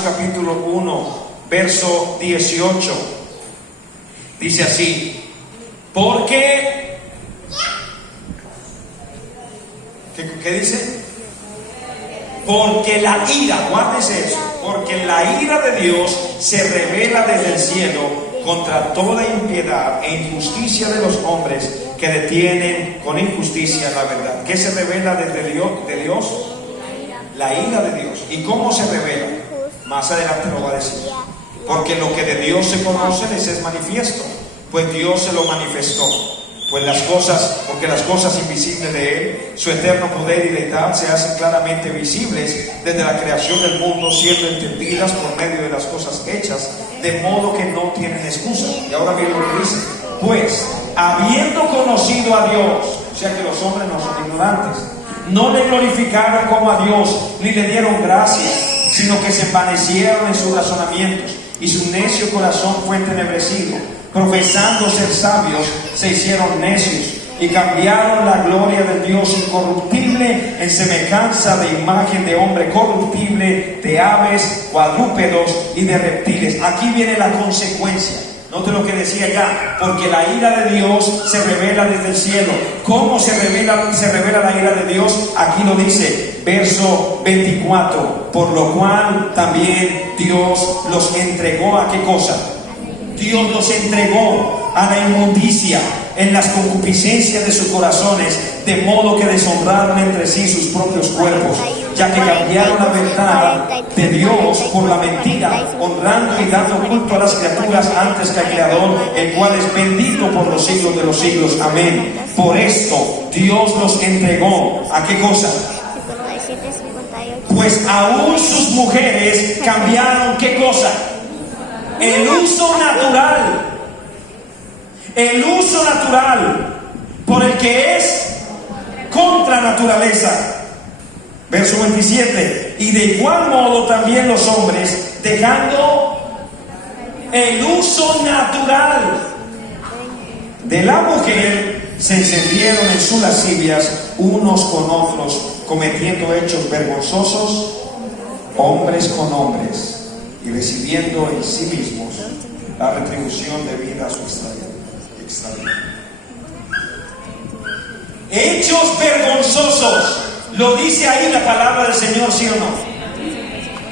Efesios capítulo 1, verso 18. Dice así: porque, ¿qué dice? Porque la ira, guárdese eso, porque la ira de Dios se revela desde el cielo contra toda impiedad e injusticia de los hombres que detienen con injusticia la verdad. ¿Qué se revela desde Dios? La ira de Dios. ¿Y cómo se revela? Más adelante lo va a decir. Porque lo que de Dios se conoce les es manifiesto, pues Dios se lo manifestó. Pues porque las cosas invisibles de Él, su eterno poder y deidad, se hacen claramente visibles desde la creación del mundo, siendo entendidas por medio de las cosas hechas, de modo que no tienen excusa. Y ahora miren lo que dice: pues, habiendo conocido a Dios, o sea que los hombres no son ignorantes, no le glorificaron como a Dios, ni le dieron gracia, sino que se envanecieron en sus razonamientos, y su necio corazón fue entenebrecido. Profesando ser sabios, se hicieron necios y cambiaron la gloria del Dios incorruptible en semejanza de imagen de hombre corruptible, de aves, cuadrúpedos y de reptiles. Aquí viene la consecuencia. Note lo que decía ya: porque la ira de Dios se revela desde el cielo. ¿Cómo se revela la ira de Dios? Aquí lo dice, verso 24: por lo cual también Dios los entregó ¿a qué cosa? Dios los entregó a la inmundicia en las concupiscencias de sus corazones, de modo que deshonraron entre sí sus propios cuerpos, ya que cambiaron la verdad de Dios por la mentira, honrando y dando culto a las criaturas antes que al Creador, el cual es bendito por los siglos de los siglos. Amén. Por esto Dios los entregó ¿a qué cosa? Pues aún sus mujeres cambiaron ¿qué cosa? El uso natural por el que es contra naturaleza. Verso 27: y de igual modo también los hombres, dejando el uso natural de la mujer, se encendieron en sus lascivias unos con otros, cometiendo hechos vergonzosos, hombres con hombres, y recibiendo en sí mismos la retribución debida a su extravío. Hechos vergonzosos, lo dice ahí la palabra del Señor, ¿sí o no?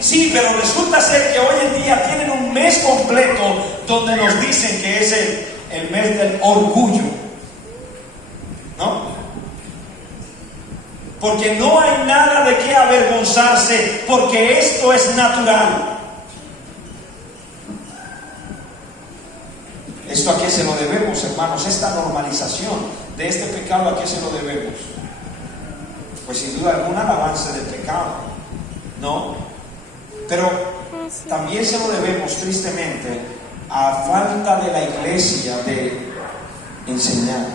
Sí, pero resulta ser que hoy en día tienen un mes completo donde nos dicen que es el mes del orgullo, ¿no? Porque no hay nada de qué avergonzarse, porque esto es natural. ¿Esto a qué se lo debemos, hermanos? Esta normalización de este pecado, ¿a qué se lo debemos? Pues sin duda alguna al avance del pecado, ¿no? Pero también se lo debemos tristemente a falta de la iglesia de enseñar,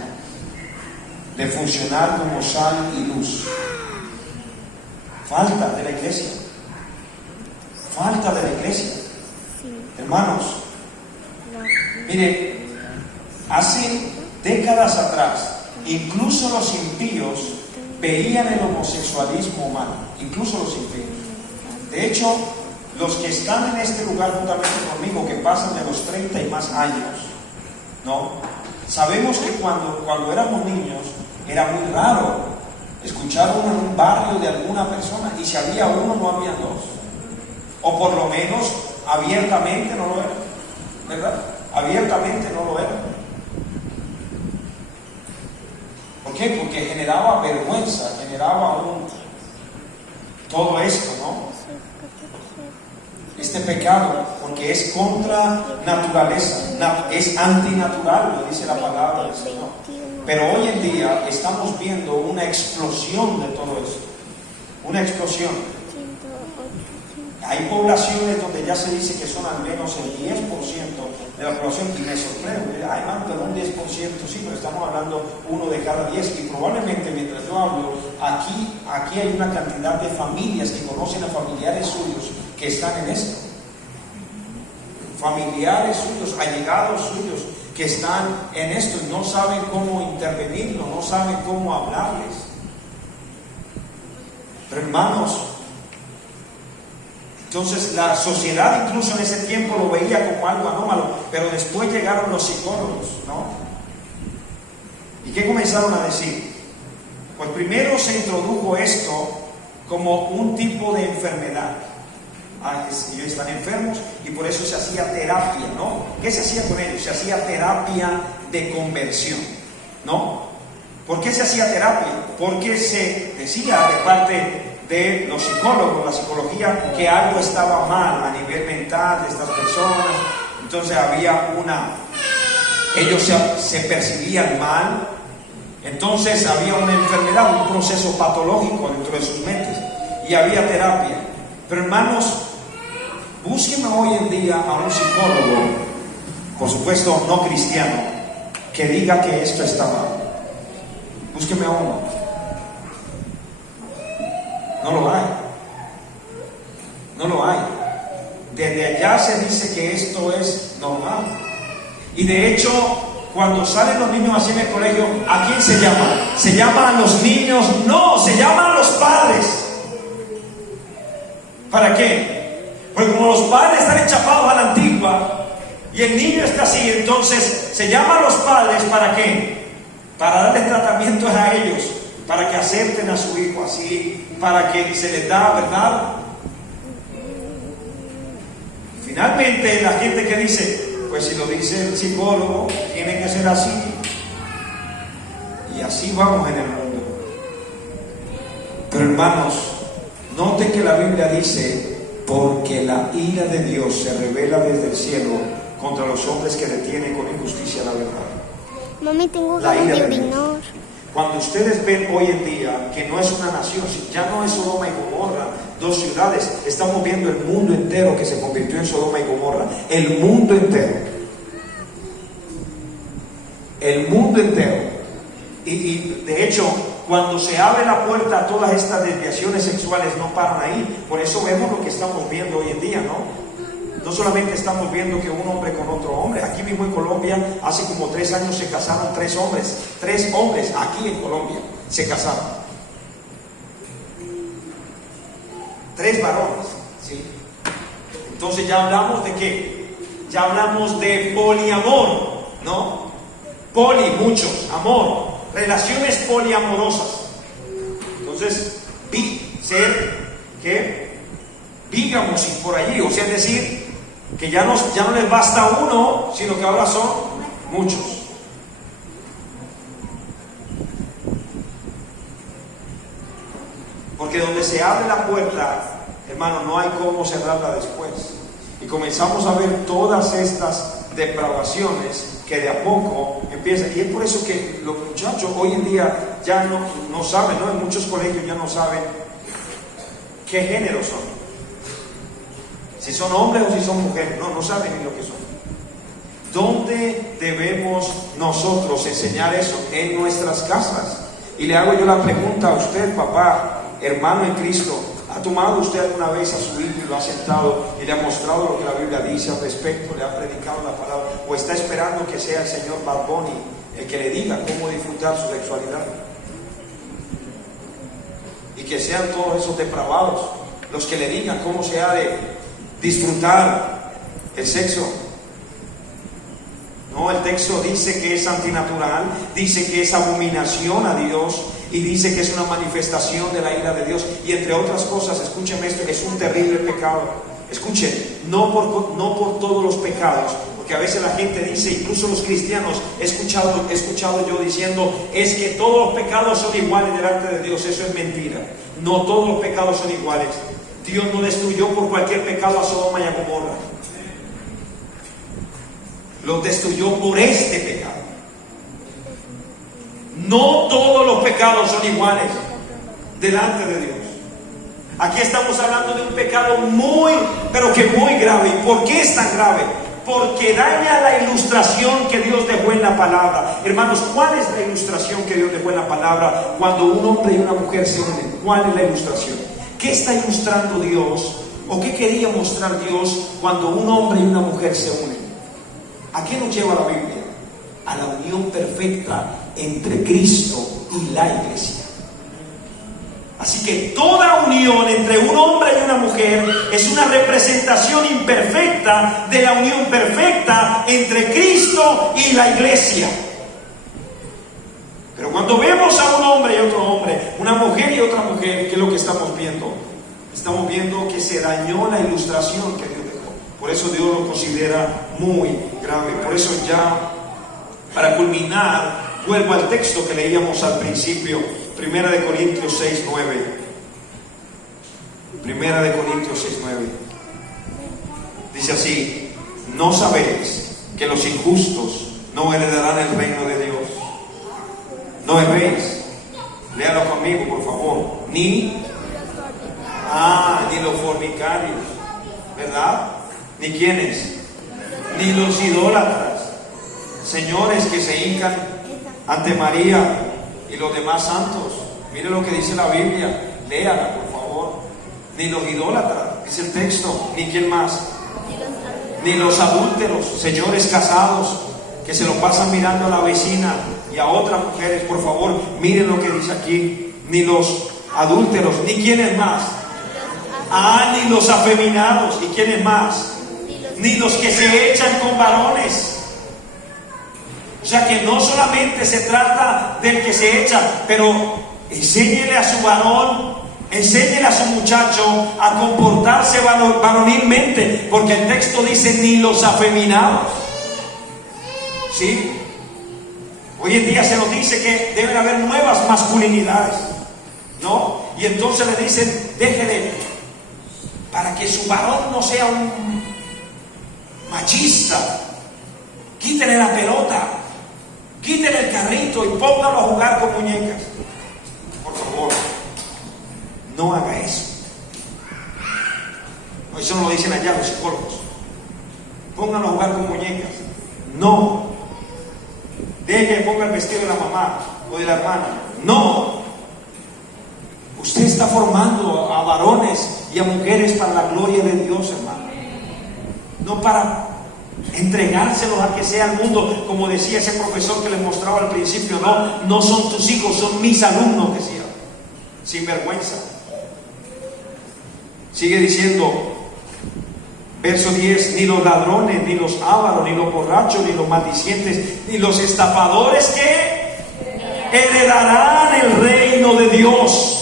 de funcionar como sal y luz. Falta de la iglesia. Falta de la iglesia. Hermanos, mire, hace décadas atrás, incluso los impíos veían el homosexualismo humano, incluso los impíos. De hecho, los que están en este lugar juntamente conmigo, que pasan de los 30 y más años, ¿no? Sabemos que cuando éramos niños era muy raro escuchar en un barrio de alguna persona, y si había uno no había dos, o por lo menos abiertamente no lo era, ¿verdad? Abiertamente no lo era. ¿Por qué? Porque generaba vergüenza, generaba todo esto, ¿no? Este pecado, porque es contra naturaleza, es antinatural, lo dice la palabra del Señor. Pero hoy en día estamos viendo una explosión de todo esto, una explosión. Hay poblaciones donde ya se dice que son al menos el 10% de la población, y me sorprende, hay más pero un 10%, sí, pero estamos hablando uno de cada 10, y probablemente mientras yo hablo, aquí hay una cantidad de familias que conocen a familiares suyos que están en esto. Familiares suyos, allegados suyos, que están en esto y no saben cómo intervenirlo, no saben cómo hablarles. Pero hermanos, Entonces la sociedad incluso en ese tiempo lo veía como algo anómalo, pero después llegaron los psicólogos, ¿no? ¿Y qué comenzaron a decir? Pues primero se introdujo esto como un tipo de enfermedad. Ellos están enfermos y por eso se hacía terapia, ¿no? ¿Qué se hacía con ellos? Se hacía terapia de conversión, ¿no? ¿Por qué se hacía terapia? Porque se decía de parte de los psicólogos, la psicología, que algo estaba mal a nivel mental de estas personas. Entonces había ellos se percibían mal, entonces había una enfermedad, un proceso patológico dentro de sus mentes y había terapia. Pero hermanos, búsquenme hoy en día a un psicólogo, por supuesto no cristiano, que diga que esto está mal. Búsquenme a uno. No lo hay. No lo hay. Desde allá se dice que esto es normal. Y de hecho, cuando salen los niños así en el colegio, ¿a quién se llama? ¿Se llaman a los niños? No, se llaman a los padres. ¿Para qué? Porque como los padres están enchapados a la antigua y el niño está así, entonces se llama a los padres ¿para qué? Para darles tratamientos a ellos, para que acepten a su hijo así, para que se les da, ¿verdad? Finalmente la gente que dice, pues si lo dice el psicólogo, tiene que ser así. Y así vamos en el mundo. Pero hermanos, noten que la Biblia dice, porque la ira de Dios se revela desde el cielo contra los hombres que detienen con injusticia la verdad. Mami, tengo ganas de orinar. Cuando ustedes ven hoy en día que no es una nación, ya no es Sodoma y Gomorra, dos ciudades, estamos viendo el mundo entero que se convirtió en Sodoma y Gomorra, el mundo entero. El mundo entero. Y de hecho, cuando se abre la puerta a todas estas desviaciones sexuales, no paran ahí. Por eso vemos lo que estamos viendo hoy en día, ¿no? No solamente estamos viendo que un hombre con otro hombre, aquí mismo en Colombia, hace como 3 años se casaron 3 hombres. 3 hombres aquí en Colombia se casaron. 3 varones, ¿sí? Entonces ya hablamos de qué? Ya hablamos de poliamor, ¿no? Poli, muchos, amor, relaciones poliamorosas. Entonces, ser, ¿qué? Bígamos y por allí, o sea, es decir, que ya no les basta uno, sino que ahora son muchos. Porque donde se abre la puerta, hermano, no hay cómo cerrarla después. Y comenzamos a ver todas estas depravaciones que de a poco empiezan. Y es por eso que los muchachos hoy en día ya no saben, ¿no? En muchos colegios ya no saben qué género son. Si son hombres o si son mujeres, no saben ni lo que son. ¿Dónde debemos nosotros enseñar eso? En nuestras casas. Y le hago yo la pregunta a usted, papá, hermano en Cristo, ¿ha tomado usted alguna vez a su hijo y lo ha sentado y le ha mostrado lo que la Biblia dice al respecto? ¿Le ha predicado la palabra? ¿O está esperando que sea el señor Bad Bunny el que le diga cómo disfrutar su sexualidad? Y que sean todos esos depravados los que le digan cómo se ha de disfrutar el sexo. No, el texto dice que es antinatural, dice que es abominación a Dios y dice que es una manifestación de la ira de Dios. Y entre otras cosas, escúcheme esto, es un terrible pecado. Escuchen, no por todos los pecados, porque a veces la gente dice, incluso los cristianos, he escuchado yo diciendo, es que todos los pecados son iguales delante de Dios. Eso es mentira. No todos los pecados son iguales. Dios no destruyó por cualquier pecado a Sodoma y a Gomorra. Los destruyó por este pecado. No todos los pecados son iguales delante de Dios. Aquí estamos hablando de un pecado pero que muy grave. ¿Y por qué es tan grave? Porque daña la ilustración que Dios dejó en la palabra. Hermanos, ¿cuál es la ilustración que Dios dejó en la palabra cuando un hombre y una mujer se unen? ¿Cuál es la ilustración? ¿Qué está ilustrando Dios? ¿O qué quería mostrar Dios cuando un hombre y una mujer se unen? ¿A qué nos lleva la Biblia? A la unión perfecta entre Cristo y la iglesia. Así que toda unión entre un hombre y una mujer es una representación imperfecta de la unión perfecta entre Cristo y la iglesia. Pero cuando vemos a un hombre y otro hombre, una mujer y otra mujer, ¿qué es lo que estamos viendo? Estamos viendo que se dañó la ilustración que Dios dejó. Por eso Dios lo considera muy grave. Por eso ya, para culminar, vuelvo al texto que leíamos al principio, 1 de Corintios 6, 9. 1 de Corintios 6, 9. Dice así: ¿no sabéis que los injustos no heredarán el reino de Dios? No erréis. Léalo conmigo, por favor. Ni los fornicarios, ¿verdad? Ni quiénes, ni los idólatras, señores que se hincan ante María y los demás santos. Mire lo que dice la Biblia, léala por favor. Ni los idólatras, dice el texto. Ni quién más, ni los adúlteros, señores casados que se lo pasan mirando a la vecina y a otras mujeres. Por favor, miren lo que dice aquí. Ni los adúlteros, ni quiénes más, ni los afeminados, y quiénes más, ni los que se echan con varones. O sea que no solamente se trata del que se echa, pero enséñele a su varón, enséñele a su muchacho a comportarse varonilmente, porque el texto dice ni los afeminados. ¿Sí? Hoy en día se nos dice que deben haber nuevas masculinidades, ¿no? Y entonces le dicen, déjele, para que su varón no sea un machista, quítele la pelota, quítele el carrito y póngalo a jugar con muñecas. Por favor, no haga eso. Eso no lo dicen allá los psicólogos. Pónganlo a jugar con muñecas. No. Deje que ponga el vestido de la mamá o de la hermana. No. Usted está formando a varones y a mujeres para la gloria de Dios, hermano. No para entregárselos a que sea el mundo, como decía ese profesor que les mostraba al principio. No son tus hijos, son mis alumnos, decía. Sin vergüenza. Sigue diciendo, verso 10, ni los ladrones, ni los ávaros, ni los borrachos, ni los maldicientes, ni los estafadores que heredarán el reino de Dios.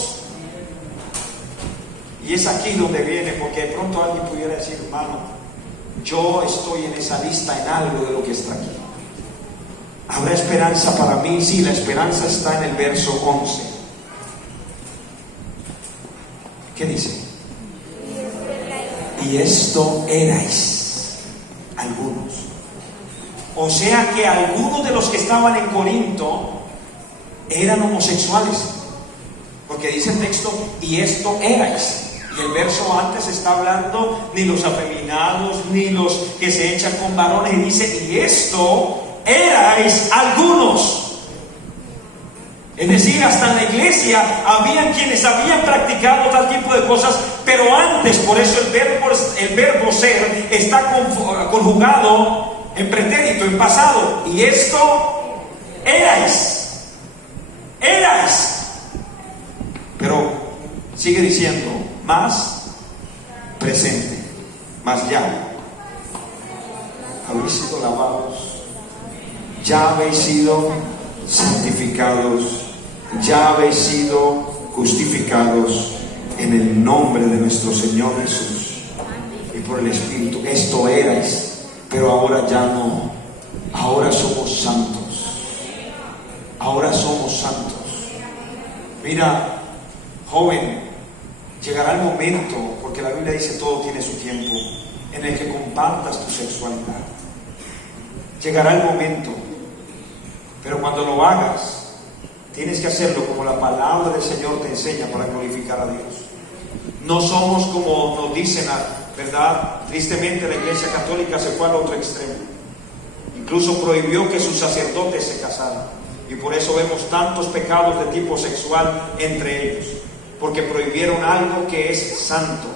Y es aquí donde viene, porque de pronto alguien pudiera decir, hermano, yo estoy en esa lista en algo de lo que está aquí. ¿Habrá esperanza para mí? Sí, la esperanza está en el verso 11. ¿Qué dice? Y esto erais algunos. O sea que algunos de los que estaban en Corinto eran homosexuales, porque dice el texto, y esto erais. Y el verso antes está hablando ni los afeminados, ni los que se echan con varones, y dice, y esto erais algunos. Es decir, hasta en la iglesia habían quienes habían practicado tal tipo de cosas, pero antes. Por eso el verbo ser está conjugado en pretérito, en pasado. Y esto erais. Pero sigue diciendo, más presente, más ya. Habéis sido lavados, ya habéis sido santificados, ya habéis sido justificados en el nombre de nuestro Señor Jesús y por el Espíritu. Esto erais, pero ahora ya no. Ahora somos santos. Ahora somos santos. Mira, joven, llegará el momento, porque la Biblia dice todo tiene su tiempo, en el que compartas tu sexualidad. Llegará el momento, pero cuando lo hagas, tienes que hacerlo como la palabra del Señor te enseña para glorificar a Dios. No somos como nos dicen, ¿verdad? Tristemente la Iglesia Católica se fue al otro extremo. Incluso prohibió que sus sacerdotes se casaran. Y por eso vemos tantos pecados de tipo sexual entre ellos. Porque prohibieron algo que es santo,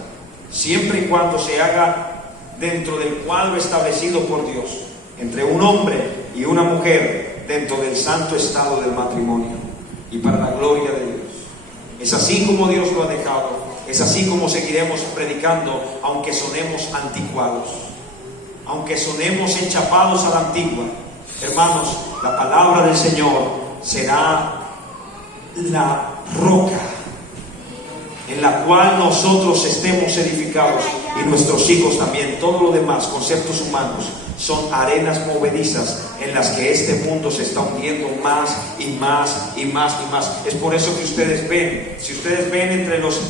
siempre y cuando se haga dentro del cuadro establecido por Dios, entre un hombre y una mujer, dentro del santo estado del matrimonio y para la gloria de Dios. Es así como Dios lo ha dejado. Es así como seguiremos predicando, aunque sonemos anticuados, aunque sonemos enchapados a la antigua. Hermanos, la palabra del Señor será la roca en la cual nosotros estemos edificados, y nuestros hijos también. Todo lo demás, conceptos humanos, son arenas movedizas en las que este mundo se está hundiendo más y más y más y más. Es por eso que ustedes ven, si ustedes ven entre los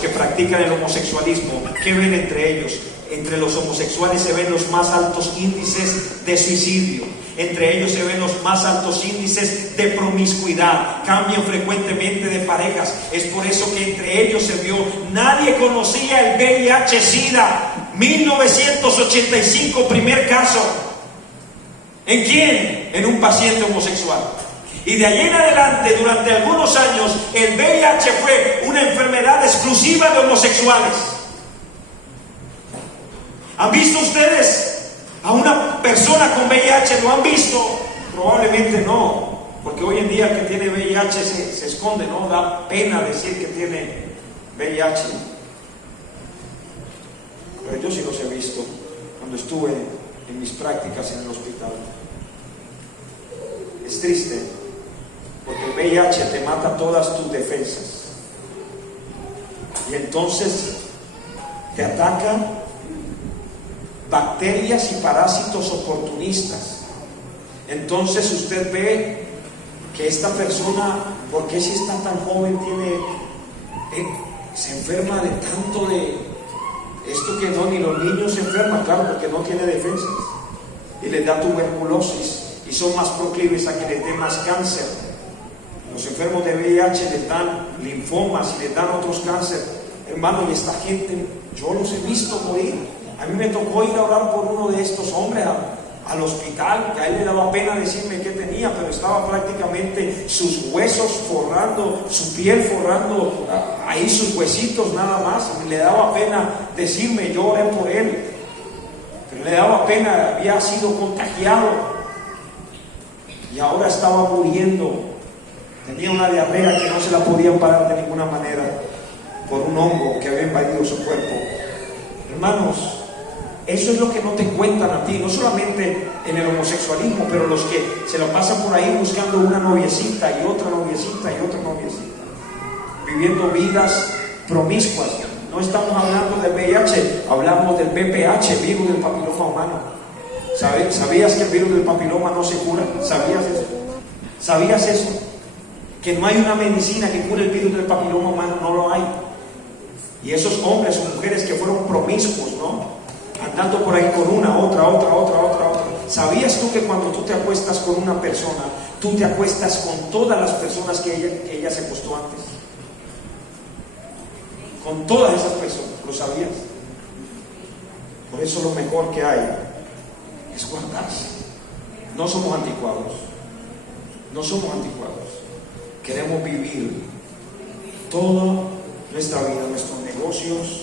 que practican el homosexualismo, ¿qué ven entre ellos? Entre los homosexuales se ven los más altos índices de suicidio. Entre ellos se ven los más altos índices de promiscuidad. Cambian frecuentemente de parejas. Es por eso que entre ellos se vio. Nadie conocía el VIH-Sida. 1985, primer caso. ¿En quién? En un paciente homosexual. Y de ahí en adelante, durante algunos años, el VIH fue una enfermedad exclusiva de homosexuales. ¿Han visto ustedes a una persona con VIH? ¿Lo han visto? Probablemente no, porque hoy en día el que tiene VIH se esconde, ¿no? Da pena decir que tiene VIH. Pero yo sí los he visto cuando estuve en mis prácticas en el hospital. Es triste, porque el VIH te mata todas tus defensas. Y entonces te ataca bacterias y parásitos oportunistas. Entonces usted ve que esta persona, ¿por qué si está tan joven se enferma de tanto de esto que no? Ni los niños se enferman, claro, porque no tiene defensas, y les da tuberculosis y son más proclives a que les dé más cáncer. Los enfermos de VIH les dan linfomas y les dan otros cánceres, hermano. Y esta gente, yo los he visto morir. A mí me tocó ir a orar por uno de estos hombres al hospital, que a él le daba pena decirme qué tenía, pero estaba prácticamente sus huesos forrando, su piel forrando ahí sus huesitos nada más, y le daba pena decirme. Yo oré por él, pero le daba pena, había sido contagiado y ahora estaba muriendo. Tenía una diarrea que no se la podían parar de ninguna manera por un hongo que había invadido su cuerpo. Hermanos, eso es lo que no te cuentan a ti, no solamente en el homosexualismo, pero los que se lo pasan por ahí buscando una noviecita y otra noviecita y otra noviecita, viviendo vidas promiscuas. No estamos hablando del VIH, hablamos del VPH, virus del papiloma humano. ¿Sabías que el virus del papiloma no se cura? ¿Sabías eso? ¿Sabías eso? Que no hay una medicina que cure el virus del papiloma humano, no lo hay. Y esos hombres o mujeres que fueron promiscuos, ¿no? Andando por ahí con una, otra. ¿Sabías tú que cuando tú te acuestas con una persona, tú te acuestas con todas las personas que ella se acostó antes? Con todas esas personas, ¿lo sabías? Por eso lo mejor que hay es guardarse. No somos anticuados. Queremos vivir toda nuestra vida, nuestros negocios,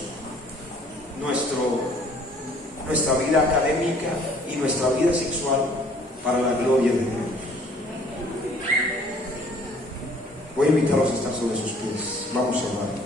nuestra vida académica y nuestra vida sexual para la gloria de Dios. Voy a invitarlos a estar sobre sus pies. Vamos a orar.